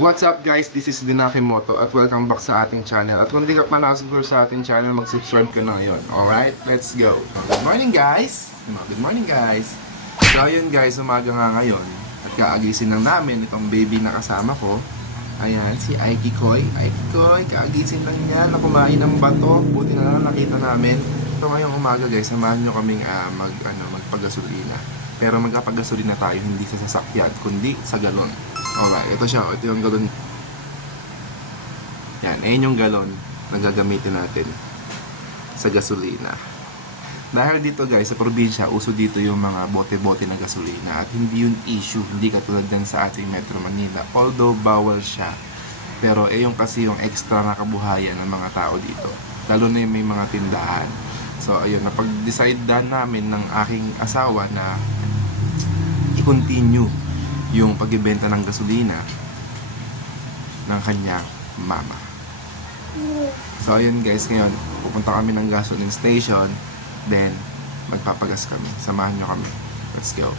What's up guys, this is Dinakimoto at welcome back sa ating channel. At kung di ka pa nakasubscribe sa ating channel, mag-subscribe ka na ngayon. Alright, let's go. Good morning guys! Good morning guys! So yun guys, umaga nga ngayon. At kaagisin lang namin itong baby na kasama ko. Ayan, si Aiki Koy. Aiki Koy, kaagisin lang niya na kumain ng bato. Buti na lang nakita namin. So ngayong umaga guys, samahan nyo kaming magpagasolina. Pero magpagasolina tayo, hindi sa sasakyan, kundi sa galon. Alright, ito siya. Ito yung galon. Yan, ayun yung galon na gagamitin natin sa gasolina. Dahil dito guys, sa probinsya, uso dito yung mga bote-bote na gasolina. At hindi yun issue, hindi katulad din sa ating Metro Manila. Although bawal siya. Pero yung kasi yung extra na kabuhayan ng mga tao dito. Lalo na yung may mga tindahan. So ayun, napag-decide namin ng aking asawa na i-continue yung pagbebenta ng gasolina ng kanyang mama. So ayun guys, ngayon pupunta kami ng gasoline station, then magpapagas kami. Samahan nyo kami. Let's go.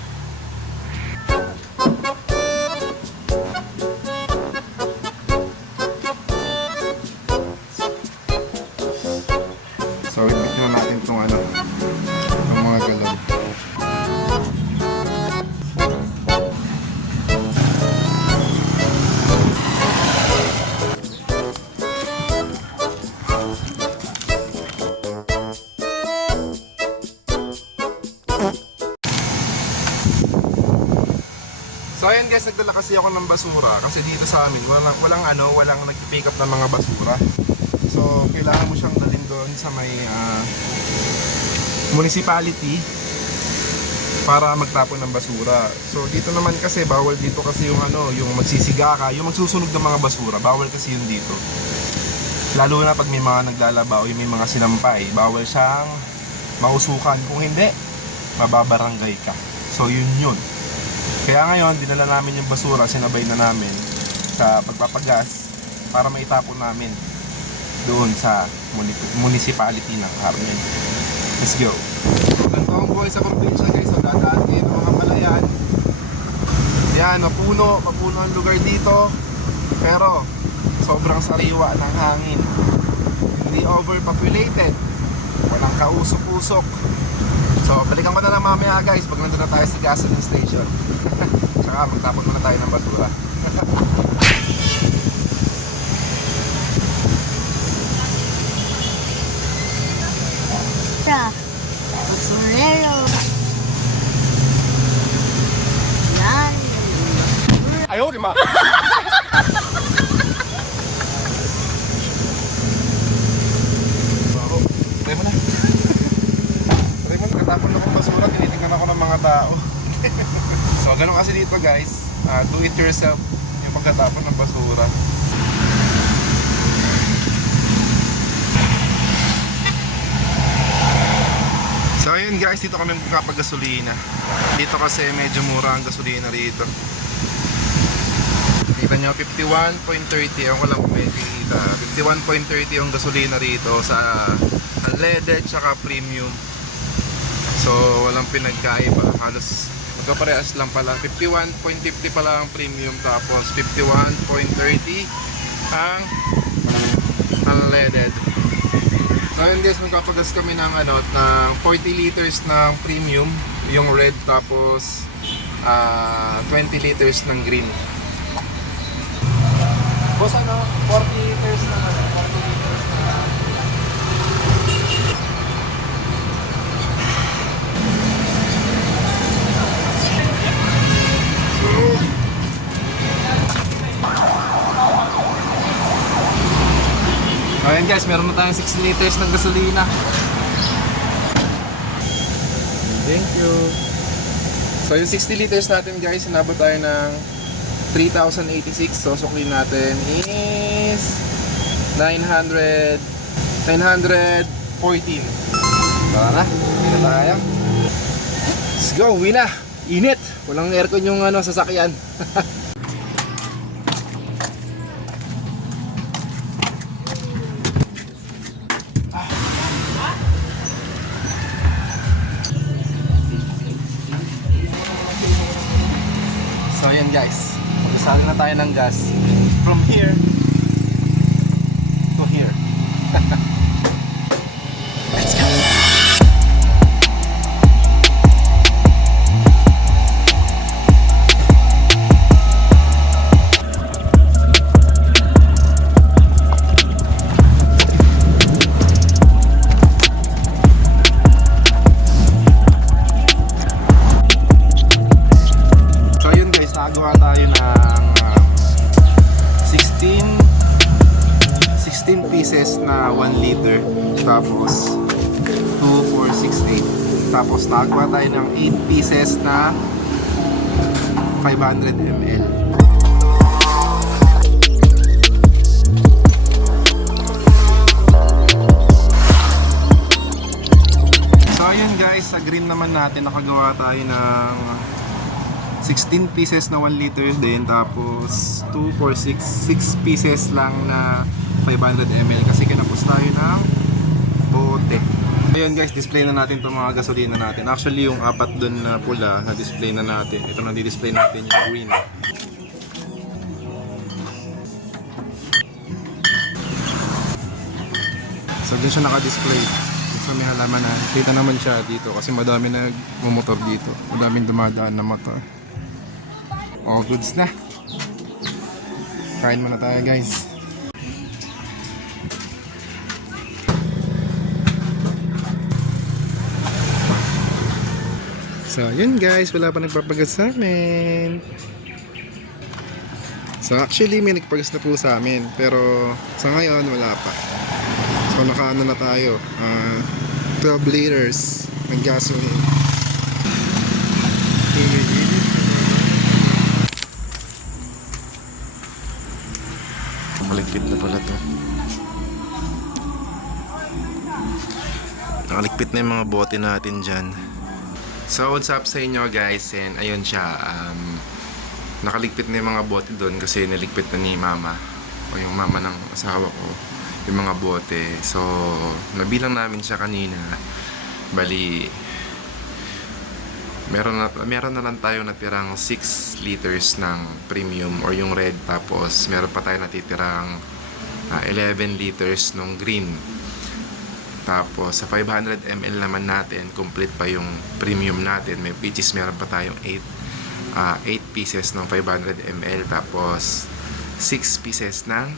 So ibigyan na natin itong mga galon. So ayan guys, nagdala kasi ako ng basura kasi dito sa amin walang nag-pick up ng mga basura. So kailangan mo siyang dalhin doon sa may municipality para magtapon ng basura. So dito naman kasi bawal dito kasi yung yung magsisiga ka, yung magsusunog ng mga basura, bawal kasi yun dito. Lalo na pag may mga naglalaba o may mga sinampay, bawal siyang mausukan. Kung hindi, mababarangay ka. So yun. Kaya ngayon, dinala namin yung basura, sinabay na namin sa pagpapagas para maitapon namin doon sa municipality ng Carmen. Let's go. Ganito ang buhay sa probinsya guys. So dadaan kayo ng mga palayan. Yan, mapuno ang lugar dito. Pero sobrang sariwa ng hangin. Hindi overpopulated. Walang kausok-usok. So, balikan ko na lang mamaya guys pag nandun na tayo sa gasoline station. Tsaka magtapon muna tayo ng basura. Basurero. Yan. Ayaw, di ma! Try mo na. Katapon na kong basura, tinitingnan ako ng mga tao. So, ganun kasi dito guys. Do it yourself yung pagkatapon ng basura. So, ayun guys, dito kami magkapag-gasolina. Dito kasi medyo mura ang gasolina rito. Kita nyo, 51.30. Ang walang kumikita. 51.30 yung gasolina rito sa unleaded tsaka premium. So walang pinagkaiba, halos magkaparehas lang pala. 51.50 pala ang premium, tapos 51.30 ang unleaded. Ngayon guys, magpapagas kami ng ng 40 liters ng premium, yung red, tapos 20 liters ng green. Boss 40 liters na 40 liters na. Ayan guys, meron na tayong 6 liters ng gasolina. Thank you. So yung 60 liters natin guys, inabot tayo ng 3,086. So suklin natin is 914. Tara na, hindi na tayo. Let's go, uwi na. Init, walang aircon yung sasakyan. So ayan guys, magsasali na tayo ng gas. from here to here. Let's go. So yun guys, nagawa tayo ng 16 pieces na 1 liter, tapos 2, 4, 6, 8. Tapos nagawa tayo ng 8 pieces na 500 ml. So ayun guys, sa green naman natin nakagawa tayo ng 16 pieces na 1 liter din, tapos 2, 4, 6 pieces lang na 500 ml kasi kinapos tayo ng bote. Ayun guys, display na natin itong mga gasolina natin. Actually yung apat dun na pula na display na natin. Ito na di-display natin yung green. So dun siya naka-display. So may halaman na. Kita naman siya dito kasi madami nagmumotor dito. Madaming dumadaan na motor. All goods na. Kain muna tayo guys. So yun guys, wala pa nagpapagas sa amin. So actually may nagpagas na po sa amin, pero sa ngayon wala pa. So nakaano na tayo, 12 liters ng gasoline. Nakaligpit na pala to. Nakaligpit na yung mga bote natin dyan. So what's up sa inyo guys, and ayun siya, nakaligpit na yung mga bote doon kasi naligpit na ni mama o yung mama ng asawa ko yung mga bote. So nabilang namin siya kanina, bali meron na lang tayo natirang 6 liters ng premium or yung red, tapos meron pa tayo natitirang 11 liters ng green. Tapos sa 500 ml naman natin, complete pa yung premium natin. May which is meron pa tayong 8 pieces ng 500 ml, tapos 6 pieces ng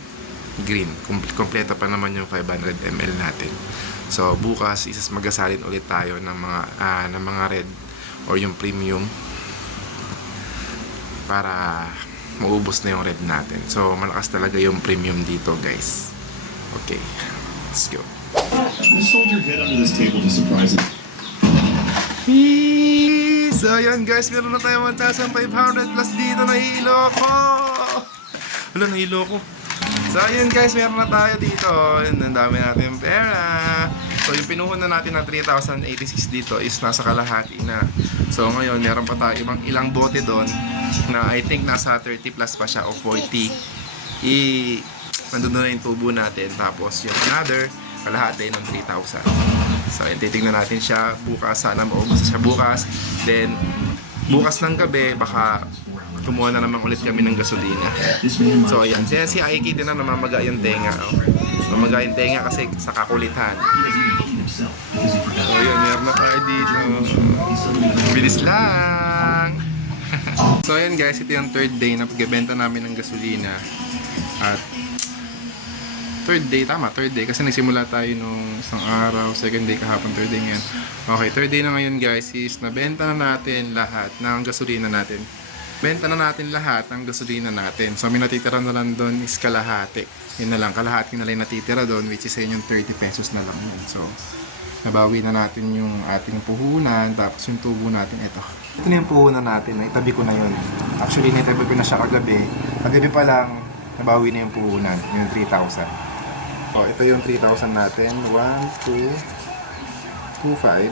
green. Kompleto pa naman yung 500 ml natin. So bukas magasalin ulit tayo ng mga red or yung premium para maubos na yung red natin. So malakas talaga yung premium dito guys. Okay, let's go. The soldier hid under this table to surprise it. So ayan guys, meron na tayo 1,500 plus dito, nahilo ko. Wala, nahilo ko. So ayan guys, meron na tayo dito. Ang dami natin pera. So yung pinuhon na natin na 3,086 dito is nasa kalahati na. So ngayon, meron pa tayo ilang bote doon na I think nasa 30 plus pa siya o 40. Nandun na yung tubo natin. Tapos yung another kalahati ng 3,000. So titignan natin siya bukas, sana maubos siya bukas. Then bukas ng gabi baka kumuha na naman ulit kami ng gasolina. So ayan, si Aiki din na namamaga yung tenga. Namamaga yung tenga kasi sa kakulitan. So ayan, meron na tayo dito. Bilis lang. So ayan guys, ito yung third day na pagbebenta namin ng gasolina. At third day kasi nagsimula tayo nung isang araw, second day kahapon, third day ngayon. Okay, third day na ngayon guys is nabenta na natin lahat ng gasolina natin. Benta na natin lahat ng gasolina natin. So may natitira na lang doon is kalahati. Yun na lang, kalahati na lang natitira doon, which is yung 30 pesos na lang yun. So nabawi na natin yung ating puhunan, tapos yung tubo natin ito. Ito na yung puhunan natin, itabi ko na yun. Actually, naitabi ko na siya kagabi. Kagabi pa lang, nabawi na yung puhunan, yung 3,000. So, ito yung 3,000 natin. 1, 2, 2, 5. 1, 2,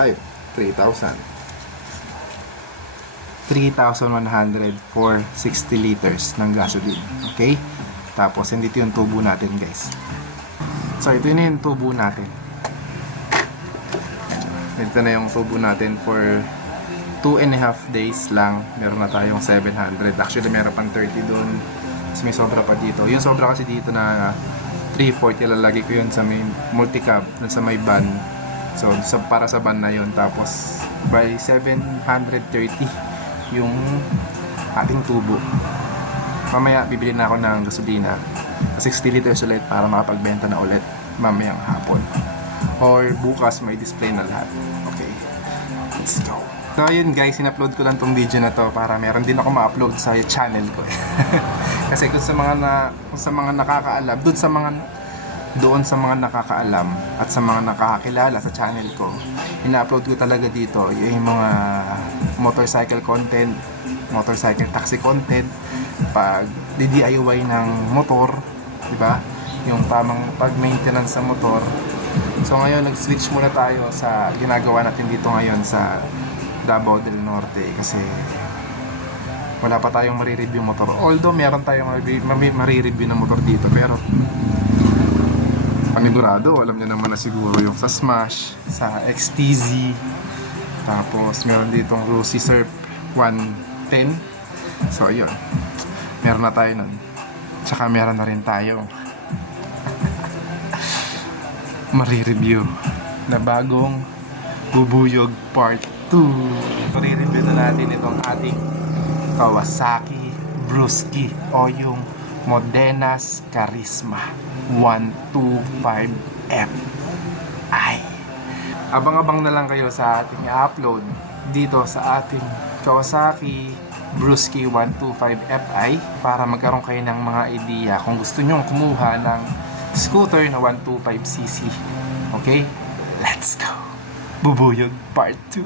4, 5. 3,000. 3,100 for 60 liters ng gasoline. Okay? Tapos, dito yung tubo natin, guys. So, ito na yung tubo natin. Ito na yung tubo natin for 2.5 days lang, meron na tayong 700. Actually, meron pang 30 dun. Tapos may sobra pa dito. Yung sobra kasi dito na 340, ilalagay ko yun sa may multicab, dun sa may van. So, para sa van na yun. Tapos, by 730 yung ating tubo. Mamaya, bibili na ako ng gasolina. 60 liters ulit para makapagbenta na ulit mamayang hapon. Or bukas, may display na lahat. Okay. Let's go. So ayun guys, in-upload ko lang tong video na to para meron din ako ma-upload sa channel ko. Kasi kung sa mga nakakaalam, doon sa mga nakakaalam at sa mga nakakakilala sa channel ko, ina-upload ko talaga dito yung mga motorcycle content, motorcycle taxi content, pag DIY ng motor, di ba? Yung tamang pag-maintenance sa motor. So ngayon nag-switch muna tayo sa ginagawa natin dito ngayon sa Davao del Norte kasi wala pa tayong marireview motor. Although meron tayong marireview na motor dito, pero panigurado, alam niyo naman na siguro yung sa Smash, sa XTZ, tapos meron ditong Rosy Surf 110. So yun, meron na tayo nun. Tsaka meron na rin tayong marireview na bagong Bubuyog Part 2. Marireview na natin itong ating Kawasaki Brusky o yung Modenas Charisma 125F. Ay, abang-abang na lang kayo sa ating upload dito sa ating Kawasaki Brusky 125Fi para magkaroon kayo ng mga idea kung gusto nyo kumuha ng scooter na 125cc. Okay? Let's go! Bubuyog Part 2.